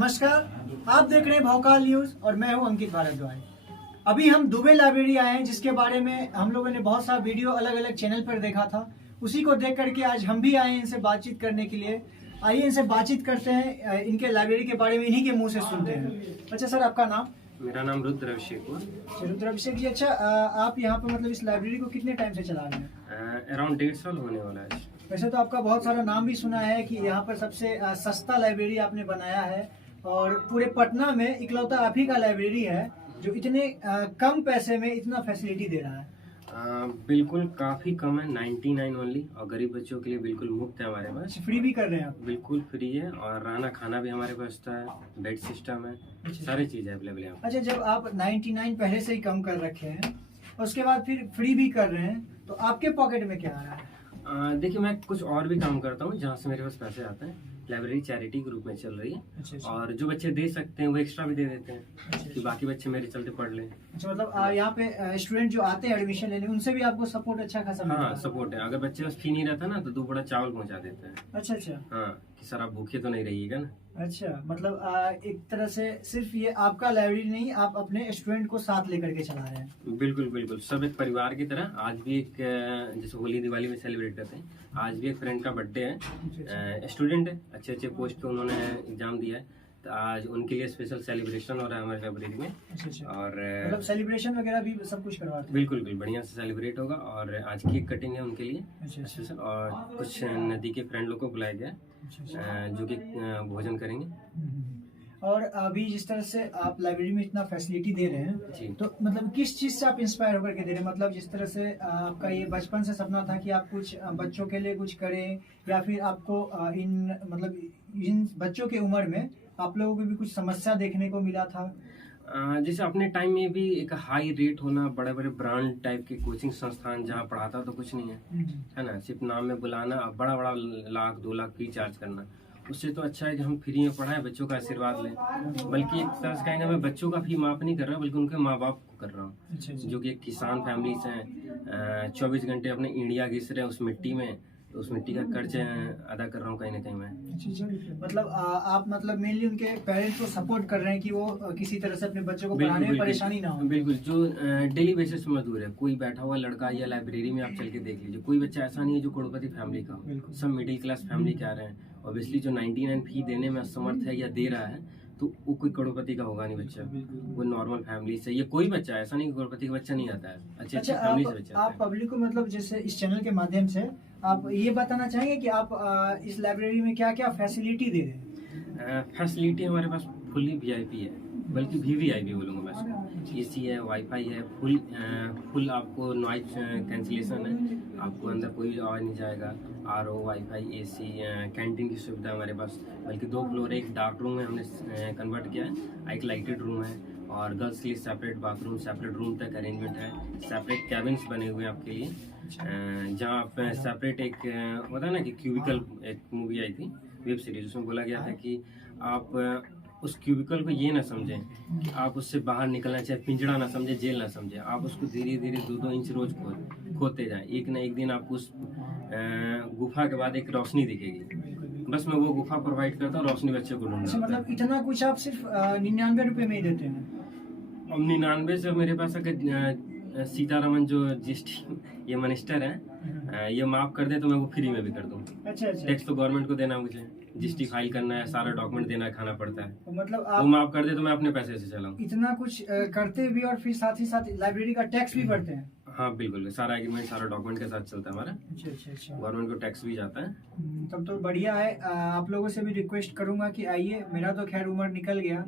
नमस्कार, आप देख रहे हैं भौकाल न्यूज और मैं हूं अंकित भारद्वाज। अभी हम दुबे लाइब्रेरी आए हैं, जिसके बारे में हम लोगों ने बहुत सारा वीडियो अलग अलग चैनल पर देखा था। उसी को देख करके आज हम भी आए हैं इनसे बातचीत करने के लिए। आइए इनसे बातचीत करते हैं, इनके लाइब्रेरी के बारे में इन्हीं के मुंह से सुनते हैं। अच्छा सर, आपका नाम? मेरा नाम रुद्र अभिषेक हुआ। रुद्र अभिषेक जी, अच्छा आप यहाँ पे मतलब इस लाइब्रेरी को कितने टाइम से चला रहे हैं? अराउंड 1.5 साल होने वाला है। वैसे तो आपका बहुत सारा नाम भी सुना है कि यहाँ पर सबसे सस्ता लाइब्रेरी आपने बनाया है और पूरे पटना में इकलौता आप ही का लाइब्रेरी है जो इतने कम पैसे में इतना फैसिलिटी दे रहा है। बिल्कुल काफ़ी कम है, 99 ओनली, और गरीब बच्चों के लिए बिल्कुल मुफ्त है हमारे पास। फ्री भी कर रहे हैं आप? बिल्कुल फ्री है, और रहना खाना भी हमारे पास है, बेड सिस्टम है, सारी चीज़ें अवेलेबल है। अच्छा, जब आप 99 पहले से ही कम कर रखे हैं, उसके बाद फिर फ्री भी कर रहे हैं, तो आपके पॉकेट में क्या आ रहा है? देखिए, मैं कुछ और भी काम करता हूँ जहाँ से मेरे पास पैसे आते हैं। लाइब्रेरी चैरिटी ग्रुप में चल रही है। अच्छा। और जो बच्चे दे सकते हैं वो एक्स्ट्रा भी दे देते हैं कि बाकी बच्चे मेरे चलते पढ़ लें। अच्छा, मतलब यहाँ पे स्टूडेंट जो आते हैं एडमिशन लेने, उनसे भी आपको सपोर्ट अच्छा खासा मिलता है? हाँ, सपोर्ट है। अगर बच्चे पास फी नहीं रहता ना तो 2 बड़ा चावल पहुँचा देते हैं। अच्छा। हाँ, कि सर आप भूखे तो नहीं रहिएगा ना। अच्छा, मतलब एक तरह से सिर्फ ये आपका लाइब्रेरी नहीं, आप अपने स्टूडेंट को साथ लेकर के चला रहे हैं। बिल्कुल बिल्कुल, सब एक परिवार की तरह। आज भी एक जैसे होली दिवाली में सेलिब्रेट करते हैं, आज भी एक फ्रेंड का बर्थडे है, स्टूडेंट है, अच्छे पोस्ट पे उन्होंने एग्जाम दिया है, तो आज उनके लिए स्पेशल सेलिब्रेशन हो रहा है हमारे लाइब्रेरी में। अच्छा। और मतलब सेलिब्रेशन वगैरह भी सब कुछ करवाते हैं? बिल्कुल बिल्कुल, बढ़िया से सेलिब्रेट होगा। और आज केक कटिंग है उनके लिए स्पेशल, और कुछ नदी के फ्रेंड लोग को बुलाया गया जो कि भोजन करेंगे। और अभी जिस तरह से आप लाइब्रेरी में इतना फैसिलिटी दे रहे हैं, तो मतलब किस चीज से आप इंस्पायर होकर के दे रहे हैं? मतलब जिस तरह से आपका ये बचपन से सपना था कि आप कुछ बच्चों के लिए कुछ करें, या फिर आपको इन बच्चों के उम्र में आप लोगों को भी कुछ समस्या देखने को मिला था? जैसे अपने टाइम में भी एक हाई रेट होना, बड़े बड़े ब्रांड टाइप के कोचिंग संस्थान जहाँ पढ़ाता तो कुछ नहीं है ना, सिर्फ नाम में बुलाना, बड़ा बड़ा 1,00,000 2 लाख फी चार्ज करना। उससे तो अच्छा है कि हम फ्री में पढ़ाएं, बच्चों का आशीर्वाद लें। बल्कि एक तरह से कहेंगे, मैं बच्चों का फी माफ नहीं कर रहा, बल्कि उनके माँ बाप को कर रहा हूँ, जो कि एक किसान फैमिली से हैं, 24 घंटे अपने इंडिया घिस रहे हैं उस मिट्टी में, तो उस मिट्टी का कर्ज अदा कर रहा हूँ कहीं ना कहीं मैं। मतलब आप मतलब मेनली उनके पेरेंट्स को सपोर्ट कर रहे हैं कि वो किसी तरह से अपने बच्चों को पढ़ाने में परेशानी ना हो। बिल्कुल, जो डेली बेसिस पे मजदूर है, कोई बैठा हुआ लड़का या लाइब्रेरी में आप चल के देख लीजिए, कोई बच्चा ऐसा नहीं है जो करोड़पति फैमिली का हो, सब मिडिल क्लास फैमिली के आ रहे हैं। ऑब्वियसली जो 99 फी देने में असमर्थ है या दे रहा है, तो वो कोई करोड़पति का होगा नहीं बच्चा, वो नॉर्मल फैमिली से। ये कोई बच्चा ऐसा नहीं, करोड़पति का बच्चा नहीं आता है, अच्छे फैमिली से बच्चा। आप पब्लिक को मतलब जैसे इस चैनल के माध्यम से आप ये बताना चाहेंगे कि आप इस लाइब्रेरी में क्या क्या फैसिलिटी दे रहे हैं? फैसिलिटी हमारे पास फुल्ली VIP है, बल्कि VVIP बोलूँगा मैं इसको। AC है, वाईफाई है, फुल आपको नॉइज कैंसिलेशन है, आपको अंदर कोई आवाज़ नहीं जाएगा, RO, वाईफाई, AC, कैंटीन की सुविधा हमारे पास। बल्कि 2 फ्लोर, एक डार्क रूम है हमने कन्वर्ट किया है, एक लाइटेड रूम है, और गर्ल्स के लिए सेपरेट बाथरूम, सेपरेट रूम तक अरेंजमेंट है, सेपरेट कैबिन्स बने हुए हैं आपके लिए, जहाँ आप सेपरेट एक होता है ना कि क्यूबिकल, एक मूवी आई थी वेब सीरीज, उसमें बोला गया था कि आप उस क्यूबिकल को ये ना समझें कि आप उससे बाहर निकलना, चाहे पिंजड़ा ना समझे, जेल ना समझे, आप उसको धीरे धीरे 2-2 इंच रोज खोदते जाएं। एक ना एक दिन आपको उस गुफा के बाद एक रोशनी दिखेगी। बस मैं वो गुफा प्रोवाइड करता हूँ, रोशनी बच्चे को ढूंढना। मतलब इतना कुछ आप सिर्फ 99 रुपए में ही देते हैं? अब 99 से मेरे पास अगर सीतारमन जो GST ये मिनिस्टर है, ये माफ कर दे तो मैं वो फ्री में भी कर दूँ। अच्छा। टैक्स तो गवर्नमेंट को देना, मुझे GST फाइल करना है, सारा डॉक्यूमेंट देना है, खाना पड़ता है, तो मतलब वो माफ कर दे तो मैं अपने पैसे से चलाऊँ। इतना कुछ करते भी और फिर साथ ही साथ लाइब्रेरी का टैक्स भी भरते हैं? हाँ बिल्कुल, सारा एग्रीमेंट सारा डॉक्यूमेंट के साथ चलता है हमारा। अच्छा। गवर्नमेंट को टैक्स भी जाता है। तब तो बढ़िया है। आप लोगों से भी रिक्वेस्ट करूंगा कि आइए, मेरा तो खैर उम्र निकल गया,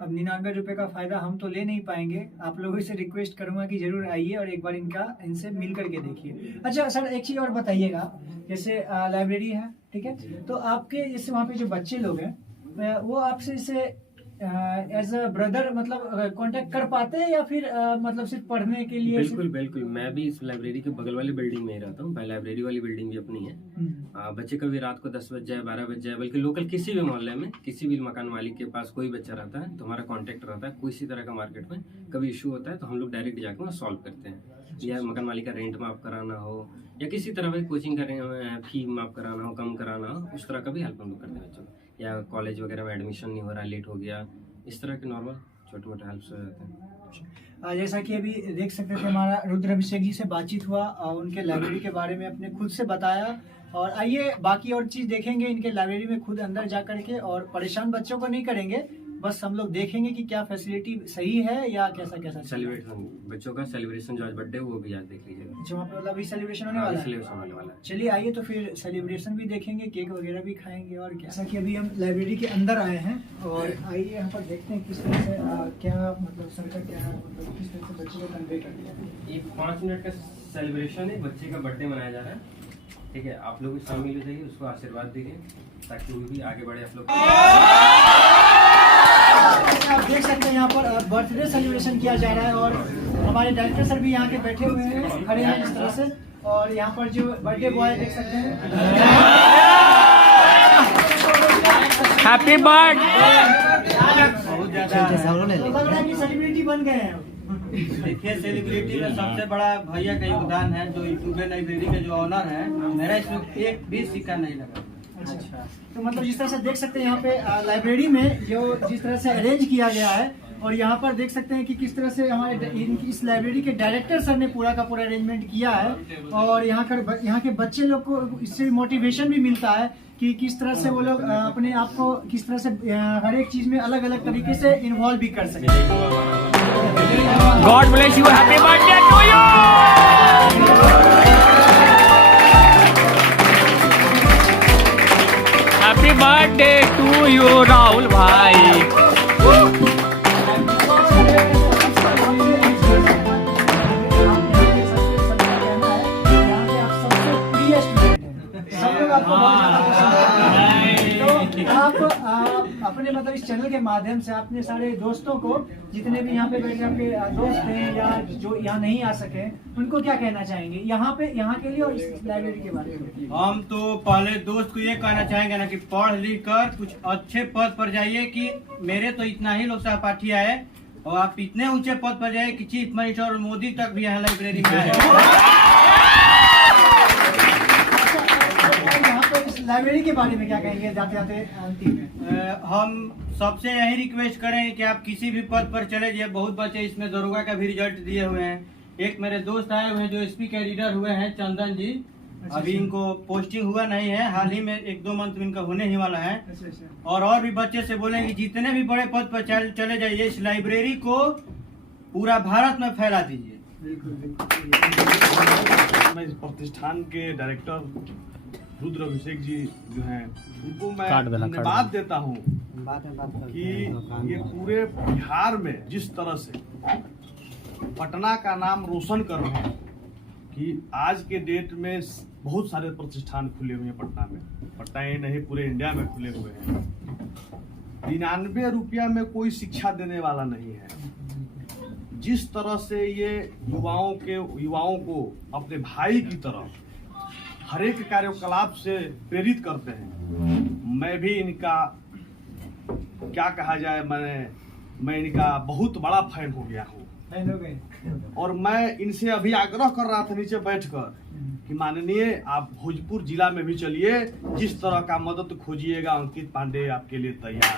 अब 99 रुपए का फायदा हम तो ले नहीं पाएंगे। आप लोगों से रिक्वेस्ट करूंगा कि जरूर आइए और एक बार इनसे मिल करके देखिए। अच्छा सर, एक चीज और बताइएगा, जैसे लाइब्रेरी है, ठीक है, तो आपके जैसे वहाँ पे जो बच्चे लोग हैं, वो आपसे जैसे एज अ ब्रदर मतलब कांटेक्ट कर पाते हैं, या फिर मतलब सिर्फ पढ़ने के लिए? बिल्कुल, मैं भी इस लाइब्रेरी के बगल वाली बिल्डिंग में ही रहता हूँ, लाइब्रेरी वाली बिल्डिंग भी अपनी है। बच्चे कभी रात को 10 बज जाए, 12 बज जाए, बल्कि लोकल किसी भी मोहल्ले में किसी भी मकान मालिक के पास कोई बच्चा रहता है तो हमारा कॉन्टेक्ट रहता है। किसी तरह का मार्केट में कभी इशू होता है तो हम लोग डायरेक्ट जाकर वहाँ सॉल्व करते हैं। या मकान मालिक का रेंट माफ कराना हो, या किसी तरह का कोचिंग का फी माफ कराना हो, कम कराना हो, उस तरह का भी हेल्प हम लोग करते हैं बच्चों को। या कॉलेज वगैरह में एडमिशन नहीं हो रहा, लेट हो गया, इस तरह के नॉर्मल छोटे मोटे हेल्प्स हो जाते हैं। जैसा कि अभी देख सकते थे हमारा रुद्र अभिषेक जी से बातचीत हुआ और उनके लाइब्रेरी के बारे में अपने खुद से बताया। और आइए बाकी और चीज़ देखेंगे इनके लाइब्रेरी में खुद अंदर जा करके, और परेशान बच्चों को नहीं करेंगे, बस हम लोग देखेंगे कि क्या फैसिलिटी सही है या कैसा कैसा। सेलिब्रेशन बच्चों का सेलिब्रेशन जो आज बर्थडे वो भी आज देख लीजिएगा, जो वहाँ पे मतलब अभी सेलिब्रेशन होने वाला है। सेलिब्रेशन होने वाला है। चलिए आइए तो फिर सेलिब्रेशन भी देखेंगे, केक वगैरह भी खाएंगे। और जैसा कि अभी हम लाइब्रेरी के अंदर आए हैं और आइए यहाँ पर देखते हैं किस तरह से क्या मतलब सरकार क्या है, मतलब किस तरह से बच्चों को कन्वे कर दिया। ये 5 मिनट का सेलिब्रेशन है, बच्चे का बर्थडे मनाया जा रहा है। ठीक है, आप लोग भी शामिल हो जाइए, उसको आशीर्वाद दीजिए ताकि वो भी आगे बढ़े। आप लोग आप देख सकते हैं यहाँ पर बर्थडे सेलिब्रेशन किया जा रहा है और हमारे डायरेक्टर सर भी यहाँ के बैठे हुए हैं, खड़े हैं इस तरह से। और यहाँ पर जो बर्थडे बॉय देख सकते हैं, हैप्पी बर्थडे। बहुत ज्यादा लग रहा है कि सेलिब्रिटी बन गए हैं। देखिए, सेलिब्रिटी में सबसे बड़ा भैया का योगदान है, जो यूट्यूब लाइब्रेरी के जो ऑनर है। मेरा इसमें एक भी सिक्का नहीं लगा। अच्छा, तो मतलब जिस तरह से देख सकते हैं यहाँ पे लाइब्रेरी में जो जिस तरह से अरेंज किया गया है, और यहाँ पर देख सकते हैं कि किस तरह से हमारे इस लाइब्रेरी के डायरेक्टर सर ने पूरा का पूरा अरेंजमेंट किया है। और यहाँ के बच्चे लोग को इससे मोटिवेशन भी मिलता है कि किस तरह से वो लोग अपने आप को किस तरह से हर एक चीज में अलग अलग तरीके से इन्वॉल्व भी कर सके। God bless you, happy birthday to you. Happy birthday to you Rahul भाई। आप अपने मतलब इस चैनल के माध्यम से अपने सारे दोस्तों को, जितने भी यहाँ पे बैठे आपके दोस्त हैं या जो यहाँ नहीं आ सके, उनको क्या कहना चाहेंगे यहाँ के लिए और इस लाइब्रेरी के बारे में? हम तो पहले दोस्त को ये कहना चाहेंगे ना कि पढ़ लिख कर कुछ अच्छे पद पर जाइए, कि मेरे तो इतना ही लोग सहपाठी आए और आप इतने ऊंचे पद पर जाए कि चीफ मिनिस्टर और मोदी तक भी यहाँ लाइब्रेरी में आए। लाइब्रेरी के बारे में क्या कहेंगे जाते जाते अंतिम में? हम सबसे यही रिक्वेस्ट करें कि आप किसी भी पद पर चले जाइए। बहुत बच्चे इसमें दरोगा का भी रिजल्ट दिए हुए हैं। एक मेरे दोस्त आए हुए हैं जो एसपी कैडेटर हुए हैं, चंदन जी। अभी इनको पोस्टिंग हुआ नहीं है, हाल ही में 1-2 मंथ में इनका होने ही वाला है। और भी बच्चे से बोलेंगे जितने भी बड़े पद पर चले जाइए, इस लाइब्रेरी को पूरा भारत में फैला दीजिए। मैं इस प्रतिष्ठान के डायरेक्टर रुद्र अभिषेक जी जो हैं, उनको मैं धन्यवाद देता हूँ कि ये पूरे बिहार में जिस तरह से पटना का नाम रोशन कर रहे हैं, कि आज के डेट में बहुत सारे प्रतिष्ठान खुले हुए हैं पटना में। पटना ही नहीं, पूरे इंडिया में खुले हुए हैं। 99 रुपया में कोई शिक्षा देने वाला नहीं है। जिस तरह से ये युवाओं को अपने भाई की तरह हर एक कार्यकलाप से प्रेरित करते हैं, मैं भी इनका क्या कहा जाए, मैं इनका बहुत बड़ा फैन हो गया हूँ। और मैं इनसे अभी आग्रह कर रहा था नीचे बैठकर कि माननीय आप भोजपुर जिला में भी चलिए, जिस तरह का मदद खोजिएगा अंकित पांडे आपके लिए तैयार।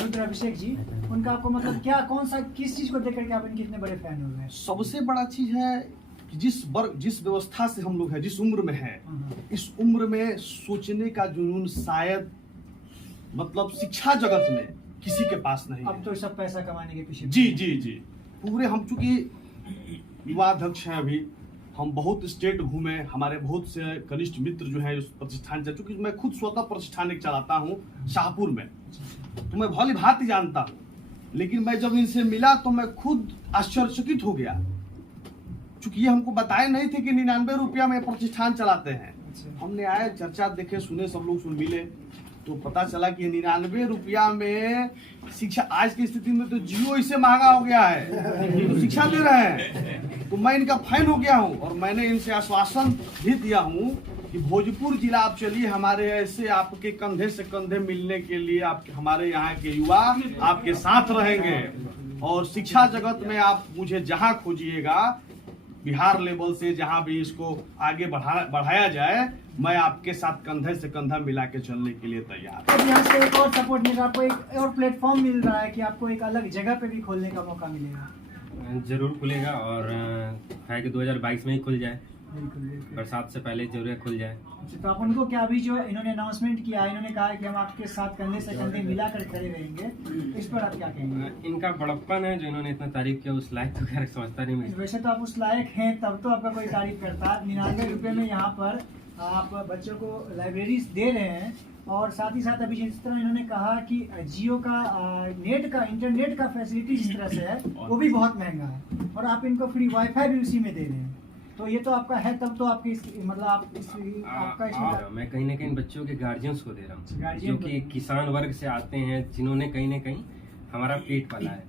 रुद्र अभिषेक जी, उनका आपको मतलब क्या किस चीज को देख करके आप इनके इतने बड़े फैन हो गए? सबसे बड़ा चीज है कि जिस व्यवस्था से हम लोग हैं, जिस उम्र में है, इस उम्र में सोचने का जुनून शायद मतलब शिक्षा जगत में किसी के पास नहीं। अब तो सब पैसा कमाने के पीछे। जी पूरे हम चूंकि युवा अध्यक्ष हैं, अभी हम बहुत स्टेट घूमे, हमारे बहुत से कनिष्ठ मित्र जो हैं उस प्रतिष्ठान से, चूंकि मैं खुद स्वतः प्रतिष्ठान एक चलाता हूँ शाहपुर में, तो मैं भली भांति जानता हूँ। लेकिन मैं जब इनसे मिला तो मैं खुद आश्चर्यचकित हो गया, चूंकि ये हमको बताए नहीं थे कि 99 रुपया में प्रतिष्ठान चलाते हैं। हमने आए, चर्चा देखे, सुने, सब लोग सुन मिले, तो पता चला कि 99 रुपया में शिक्षा, आज की स्थिति में तो जियो इससे महंगा हो गया है, तो शिक्षा दे रहे हैं। तो मैं इनका फैन हो गया हूँ और मैंने इनसे आश्वासन भी दिया हूँ कि भोजपुर जिला आप चलिए, हमारे ऐसे आपके कंधे से कंधे मिलने के लिए आप हमारे यहाँ के युवा आपके साथ रहेंगे। और शिक्षा जगत में आप मुझे जहाँ खोजिएगा, बिहार लेवल से जहाँ भी इसको आगे बढ़ाया जाए, मैं आपके साथ कंधे से कंधा मिला के चलने के लिए तैयार हूँ। अब यहाँ से एक और सपोर्ट मिल रहा है आपको, एक और प्लेटफॉर्म मिल रहा है कि आपको एक अलग जगह पे भी खोलने का मौका मिलेगा। जरूर खुलेगा और है कि 2022 में ही खुल जाए, बिल्कुल बिल्कुल। बरसात से पहले जरूर खुल जाए। अच्छा, तो आप उनको क्या अभी जो इन्होंने अनाउंसमेंट किया है, इन्होंने कहा है कि हम आपके साथ कंधे से कंधे मिलाकर खड़े रहेंगे, इस पर आप क्या कहेंगे? इनका बड़प्पन है जो इन्होंने इतना तारीफ किया, उस लायक तो खैर समझता नहीं मैं। वैसे तो आप उस लायक हैं, तब तो आपका कोई तारीफ करता। 99 रुपए में यहाँ पर आप बच्चों को लाइब्रेरीज दे रहे हैं, और साथ ही साथ अभी जिस तरह इन्होंने कहा कि जियो का नेट का इंटरनेट का फैसिलिटी जिस तरह से है वो भी बहुत महंगा है, और आप इनको फ्री वाईफाई भी उसी में दे रहे हैं, तो ये तो आपका है, तब तो आपकी मतलब आप आपका इसमें मैं कहीं ना कहीं बच्चों के गार्जियंस को दे रहा हूँ, गार्जियन जो कि किसान वर्ग से आते हैं, जिन्होंने कहीं ना कहीं हमारा पेट पाला है,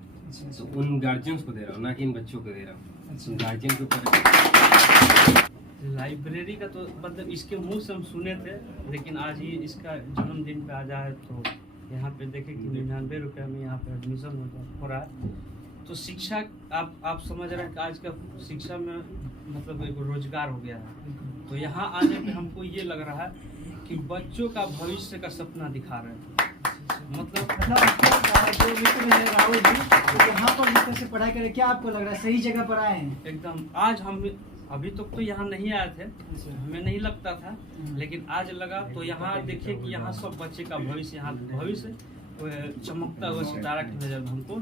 तो उन गार्जियंस को दे रहा हूँ, ना कि इन बच्चों को दे रहा हूँ। गार्जियन के ऊपर लाइब्रेरी का तो मतलब इसके मुंह से हम सुने थे, लेकिन आज ही इसका जन्मदिन पे आ जाए तो यहाँ पे देखे कि 99 रुपये में यहाँ पे एडमिशन हो रहा है। तो शिक्षा आप समझ रहे हैं कि आज का शिक्षा में मतलब एक रोजगार हो गया है। तो यहाँ आने पे हमको ये लग रहा है कि बच्चों का भविष्य का सपना दिखा रहे हैं। मतलब जो मित्र है राहुल जी, तो यहाँ पर जिस तरह से पढ़ाई करें, क्या आपको लग रहा है सही जगह पर आए हैं? एकदम। आज हम अभी तक तो यहाँ नहीं आए थे, हमें नहीं लगता था, लेकिन आज लगा। तो यहाँ देखिए कि यहाँ सब बच्चे का भविष्य, यहाँ भविष्य चमकता हुआ सितारा की नजर में हमको।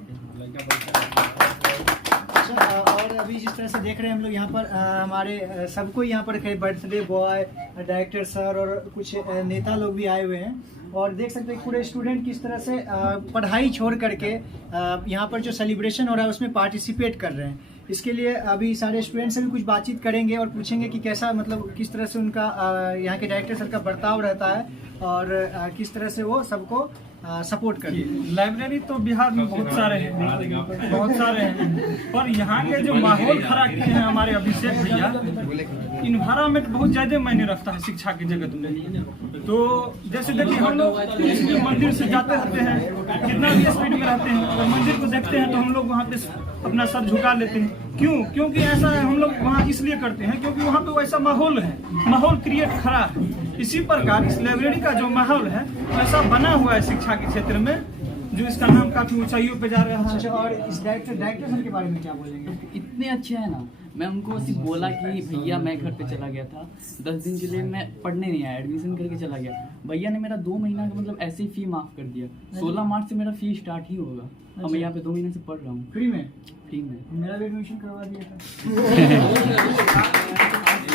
अच्छा, और अभी जिस तरह से देख रहे हैं हम लोग यहाँ पर हमारे सबको यहाँ पर बर्थडे बॉय, डायरेक्टर सर और कुछ नेता लोग भी आए हुए हैं, और देख सकते हैं पूरे स्टूडेंट किस तरह से पढ़ाई छोड़ करके यहाँ पर जो सेलिब्रेशन हो रहा है उसमें पार्टिसिपेट कर रहे हैं। इसके लिए अभी सारे स्टूडेंट से भी कुछ बातचीत करेंगे और पूछेंगे कि कैसा मतलब किस तरह से उनका यहाँ के डायरेक्टर सर का बर्ताव रहता है, और किस तरह से वो सबको सपोर्ट करते हैं। लाइब्रेरी तो बिहार में बहुत सारे हैं, पर यहाँ के जो माहौल खड़ा किए हैं हमारे अभिषेक भैया, इन्वायरमेंट बहुत ज्यादा मायने रखता है शिक्षा के जगत में। तो जैसे देखिए हम लोग मंदिर से जाते रहते हैं, कितना भी स्पीड में रहते हैं, अगर मंदिर को देखते हैं तो हम लोग वहाँ पे अपना सर झुका लेते हैं। क्यों? क्योंकि ऐसा है, हम लोग वहाँ इसलिए करते हैं क्योंकि वहाँ पे वैसा माहौल है, माहौल क्रिएट खड़ा है। इसी प्रकार इस लाइब्रेरी का जो माहौल है वैसा बना हुआ है शिक्षा के क्षेत्र में, जो इसका नाम काफी ऊंचाइयों पे जा रहा है। अच्छा, और इस डायरेक्टर सर के बारे में क्या बोलेंगे? इतने अच्छे हैं ना, मैं उनको सिर्फ बोला कि भैया मैं घर पे चला गया था 10 दिन के लिए, मैं पढ़ने नहीं आया, एडमिशन करके चला गया। भैया ने मेरा 2 महीना का मतलब ऐसे ही फी माफ कर दिया। 16 मार्च से मेरा फी स्टार्ट ही होगा, और मैं यहाँ पे 2 महीने से पढ़ रहा हूँ फ्री में। मेरा भी एडमिशन करवा दिया था।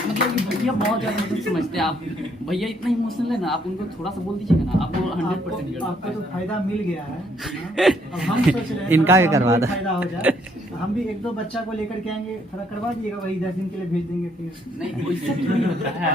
मतलब भैया बहुत ज़्यादा मतलब समझते हैं आप, भैया इतना इमोशनल है ना, आप उनको थोड़ा सा बोल दीजिएगा ना, आपको 100% आपको तो फायदा मिल गया है। अब हम सोच रहे हैं इनका भी करवा दो, फायदा हो जाए, हम भी 1-2 बच्चा को लेकर के आएंगे, थोड़ा करवा दिएगा, वही 10 दिन के लिए भेज देंगे फिर। नहीं, वैसे नहीं होता है।